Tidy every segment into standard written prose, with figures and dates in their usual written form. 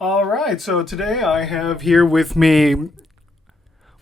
All right, so today I have here with me.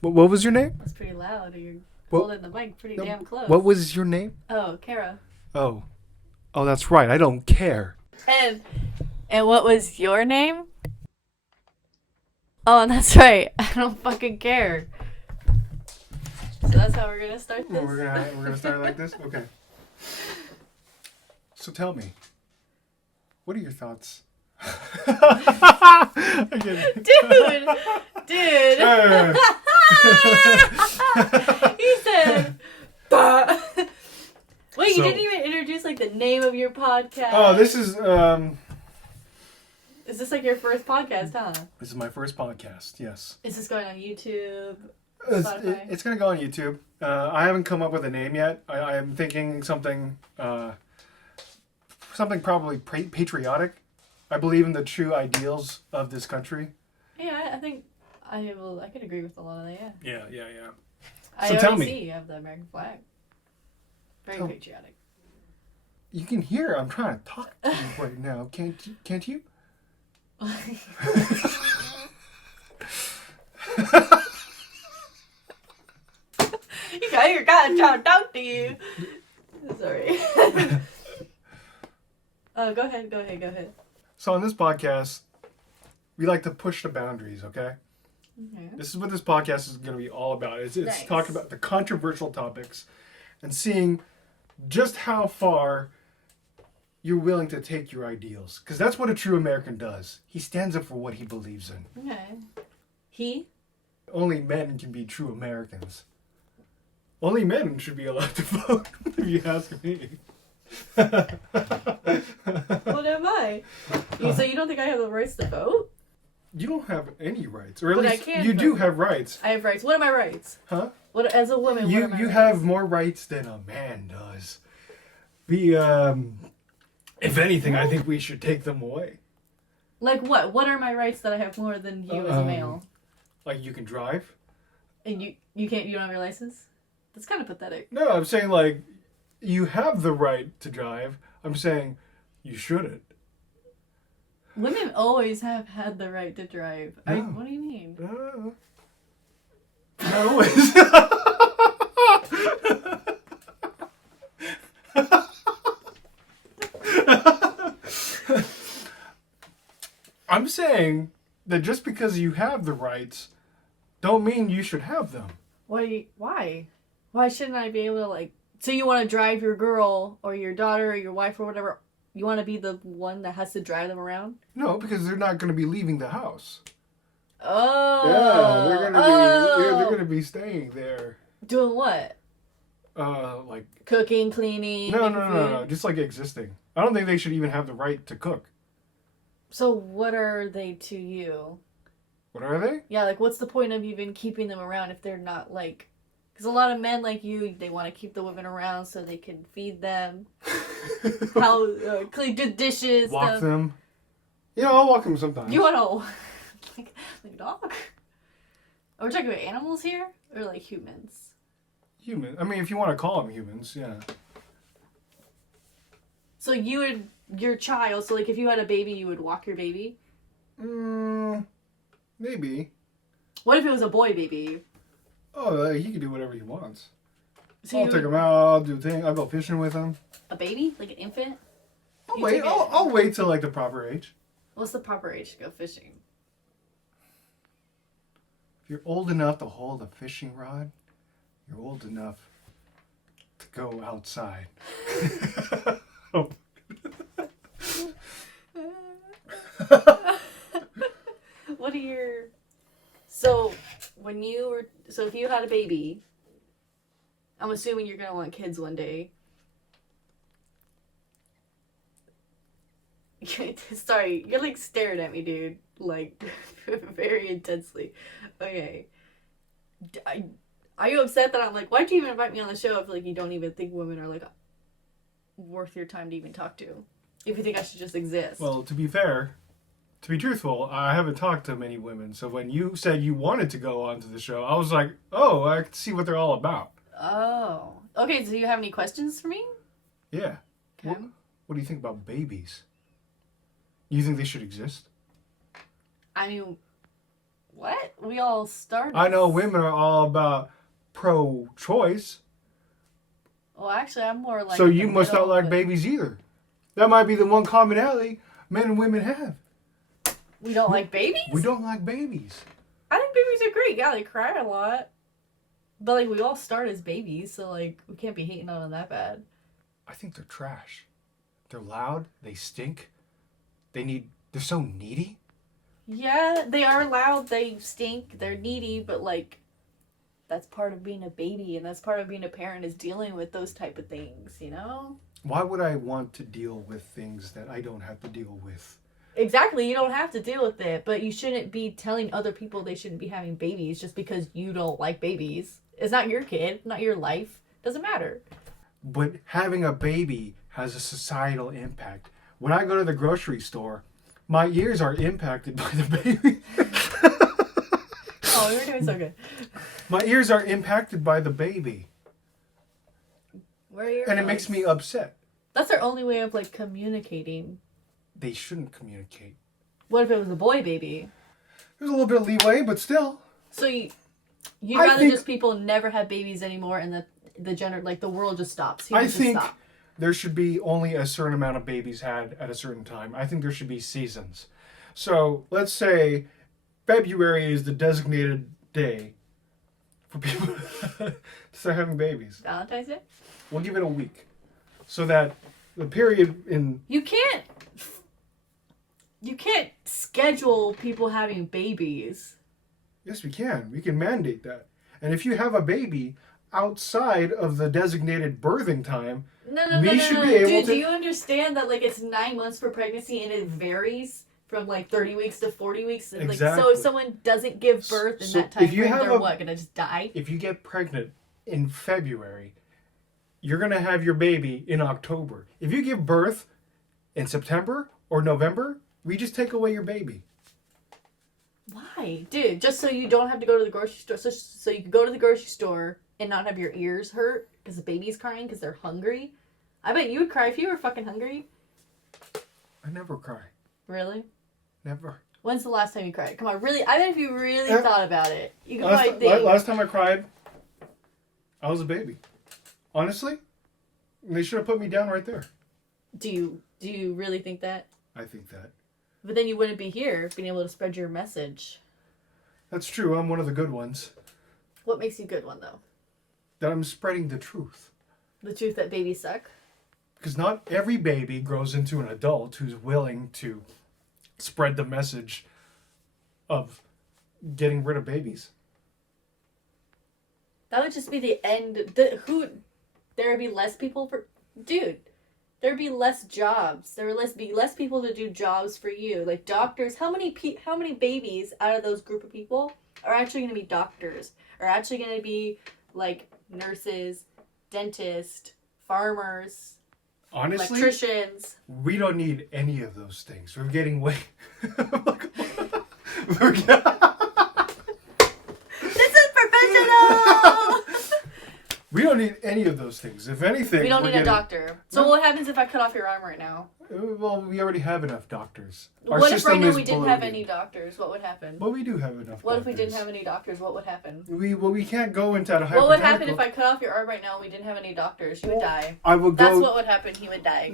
What was your name? That's pretty loud. You're What? holding the mic pretty damn close. What was your name? Oh, Kara. Oh, oh, that's right. I don't care. And what was your name? Oh, that's right. I don't fucking care. So that's how we're gonna start this. We're gonna start like this. Okay. So tell me, what are your thoughts? Dude. He said. Wait, you didn't even introduce like the name of your podcast. Oh, this is Is this like your first podcast, huh? This is my first podcast. Yes. Is this going on YouTube? It's gonna go on YouTube. I haven't come up with a name yet. I am thinking something probably patriotic. I believe in the true ideals of this country. Yeah, I think I could agree with a lot of that. Yeah. Yeah. So tell me. See you have the American flag. Very patriotic. You can hear I'm trying to talk to you right now. Can't you? You're trying to talk to you. Sorry. Go ahead. So on this podcast, we like to push the boundaries, okay? Okay. This is what this podcast is going to be all about. It's Nice. talking about the controversial topics and seeing just how far you're willing to take your ideals. Because that's what a true American does. He stands up for what he believes in. Okay. He? Only men can be true Americans. Only men should be allowed to vote, if you ask me. What am I? So you don't think I have the rights to vote? You don't have any rights. Or at But I least can you do vote. have rights. I have rights. What are my rights? Huh? What as a woman? what are my You rights? have more rights than a man does. If anything, I think we should take them away. Like what? What are my rights that I have more than you as a male? Like you can drive. And you can't. You don't have your license. That's kind of pathetic. No, I'm saying like you have the right to drive. I'm saying you shouldn't. Women always have had the right to drive. No. What do you mean? Not always. I'm saying that just because you have the rights, don't mean you should have them. Why? Why shouldn't I be able to like? So you want to drive your girl or your daughter or your wife or whatever? You want to be the one that has to drive them around? No, because they're not going to be leaving the house. Oh. Yeah, they're going to be staying there. Doing what? Like Cooking, cleaning. no, making no, food? just like existing. I don't think they should even have the right to cook. So what are they to you? What are they? Yeah, like what's the point of even keeping them around if they're not like? Because a lot of men like you, they want to keep the women around so they can feed them, clean the dishes, Walk stuff. them. Yeah, I'll walk them sometimes. You want to like a dog? Are we talking about animals here or like humans? Human. I mean, if you want to call them humans, yeah. So you would your child. So like if you had a baby, you would walk your baby. Maybe. What if it was a boy baby? Oh, he can do whatever he wants. So I'll you take would- him out. I'll do things. I'll go fishing with him. A baby, like an infant. I'll You wait. take it- I'll wait till like the proper age. What's the proper age to go fishing? If you're old enough to hold a fishing rod, you're old enough to go outside. Oh. What are your... So if you had a baby, I'm assuming you're gonna want kids one day. Sorry, you're like staring at me, dude. Like, very intensely. Okay. Are you upset that I'm like, why'd you even invite me on the show if like you don't even think women are like worth your time to even talk to? If you think I should just exist. Well, to be fair, to be truthful, I haven't talked to many women. So when you said you wanted to go onto the show, I was like, oh, I can see what they're all about. Oh. Okay, so do you have any questions for me? Yeah. Okay. What do you think about babies? You think they should exist? I mean, what? We all started. I know women are all about pro-choice. Well, actually, I'm more like. So in you the must not middle, like but babies either. That might be the one commonality men and women have. We don't like babies? We don't like babies. I think babies are great. Yeah, they cry a lot. But, like, we all start as babies, so, like, we can't be hating on them that bad. I think they're trash. They're loud. They stink. They're so needy. Yeah, they are loud, they stink, they're needy, but, like, that's part of being a baby, and that's part of being a parent is dealing with those type of things, you know? Why would I want to deal with things that I don't have to deal with? Exactly, you don't have to deal with it, but you shouldn't be telling other people they shouldn't be having babies just because you don't like babies. It's not your kid, not your life. Doesn't matter. But having a baby has a societal impact. When I go to the grocery store, my ears are impacted by the baby. Oh, you're doing so good. My ears are impacted by the baby. Where are your And it makes me upset. That's their only way of, like, communicating. They shouldn't communicate. What if it was a boy baby? There's a little bit of leeway, but still. So you'd I rather think- just people never have babies anymore and the gender, like, the world just stops. I Humans just think stop. there should be only a certain amount of babies had at a certain time. I think there should be seasons. So let's say February is the designated day for people to start having babies. Valentine's Day? We'll give it a week. So that the period in... You can't schedule people having babies. Yes, we can. We can mandate that. And if you have a baby outside of the designated birthing time, No. We should be able Dude, to- do you understand that, like, it's 9 months for pregnancy and it varies from, like, 30 weeks to 40 weeks? Like, so Exactly. if someone doesn't give birth in So that time if you frame, have they're a- what, gonna just die? if you get pregnant in February, you're going to have your baby in October. If you give birth in September or November, we just take away your baby. Why? Dude, just so you don't have to go to the grocery store. So you can go to the grocery store and not have your ears hurt because the baby's crying because they're hungry. I bet you would cry if you were fucking hungry. I never cry. Really? Never. When's the last time you cried? Come on, really? I bet if you really Yeah. thought about it, you could probably Last, think. last time I cried, I was a baby. Honestly, they should have put me down right there. Do you really think that? I think that. But then you wouldn't be here, being able to spread your message. That's true. I'm one of the good ones. What makes you a good one, though? That I'm spreading the truth. The truth that babies suck? Because not every baby grows into an adult who's willing to spread the message of getting rid of babies. That would just be the end. There would be less people for... Dude, there'd be less jobs. There would be less people to do jobs for you. Like doctors, how many babies out of those group of people are actually going to be doctors? Are actually going to be, like, nurses, dentists, farmers, Honestly, electricians. we don't need any of those things. We're getting way... This is professional! We don't need any of those things. If anything, We don't we're need a getting- doctor. So what happens if I cut off your arm right now? Well, we already have enough doctors. What if right now is we didn't have bloated. any doctors? What would happen? Well, we do have enough What doctors. if we didn't have any doctors? What would happen? We can't go into a What would happen hypothetical. if I cut off your arm right now and we didn't have any doctors? You would die. I would go... That's what would happen. He would die.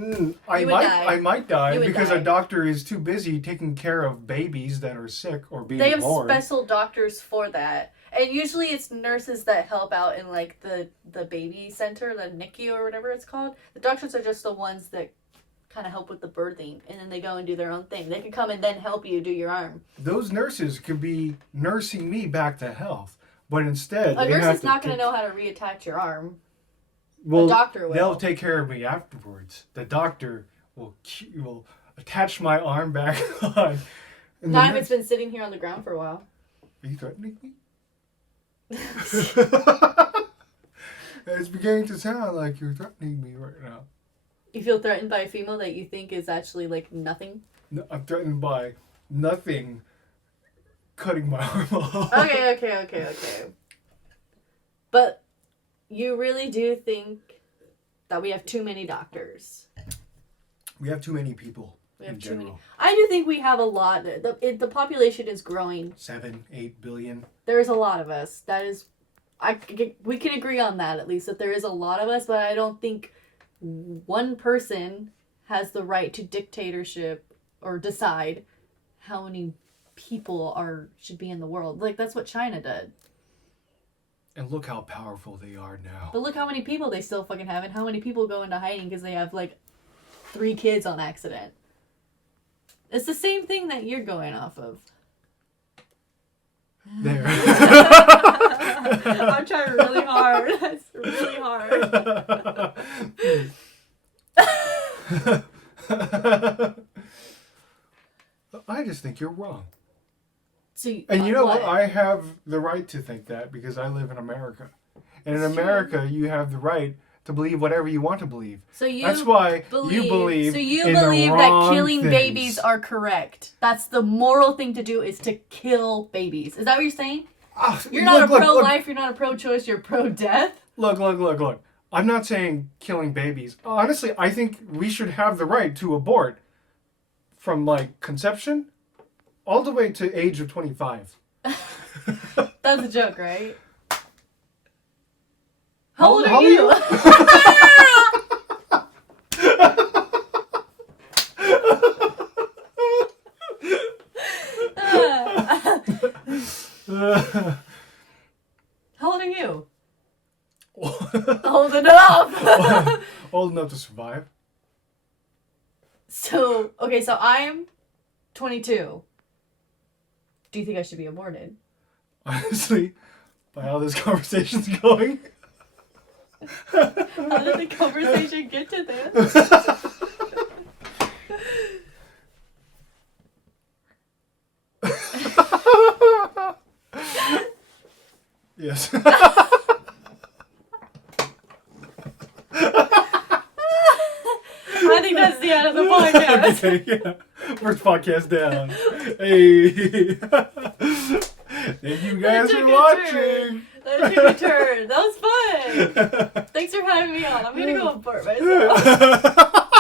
I You would might die. I might die You would because die. a doctor is too busy taking care of babies that are sick or being They have born. special doctors for that. And usually it's nurses that help out in, like, the baby center, the NICU or whatever it's called. The doctors are just the ones that kind of help with the birthing. And then they go and do their own thing. They can come and then help you do your arm. Those nurses could be nursing me back to health, but instead A they nurse have is not going take- to know how to reattach your arm. Well, a doctor will. They'll take care of me afterwards. The doctor will attach my arm back on. And the Not if nurse- it's been sitting here on the ground for a while. Are you threatening me? It's beginning to sound like you're threatening me right now. You feel threatened by a female that you think is actually, like, nothing? No, I'm threatened by nothing cutting my arm off. Okay. But you really do think that we have too many doctors. We have too many people We have in too many. general. I do think we have a lot. The population is growing. 7-8 billion. There's a lot of us. That is, we can agree on that at least, that there is a lot of us, but I don't think one person has the right to dictatorship or decide how many people should be in the world. Like, that's what China did. And look how powerful they are now. But look how many people they still fucking have, and how many people go into hiding because they have, like, 3 kids on accident. It's the same thing that you're going off of. There. I'm trying really hard. That's really hard. I just think you're wrong. So, And you know what? I have the right to think that because I live in America. And in It's true. America, you have the right to believe whatever you want to believe. So you That's why you believe So you in believe the that wrong killing things. babies are correct. That's the moral thing to do, is to kill babies. Is that what you're saying? Ah, You're not look, a look, pro-life, you're not a pro-choice, you're pro-death? Look. I'm not saying killing babies. Honestly, I think we should have the right to abort from, like, conception all the way to age of 25. That's a joke, right? How old How are you? How old are you? Old enough! Old enough to survive. So I'm 22. Do you think I should be aborted? Honestly, by how this conversation's going. How did the conversation get to this? Yes. I think that's the end of the podcast. Okay, yeah. First podcast down. Hey. Thank you guys for watching. That took a turn. That was fun. Thanks for having me on. I'm gonna go abort myself.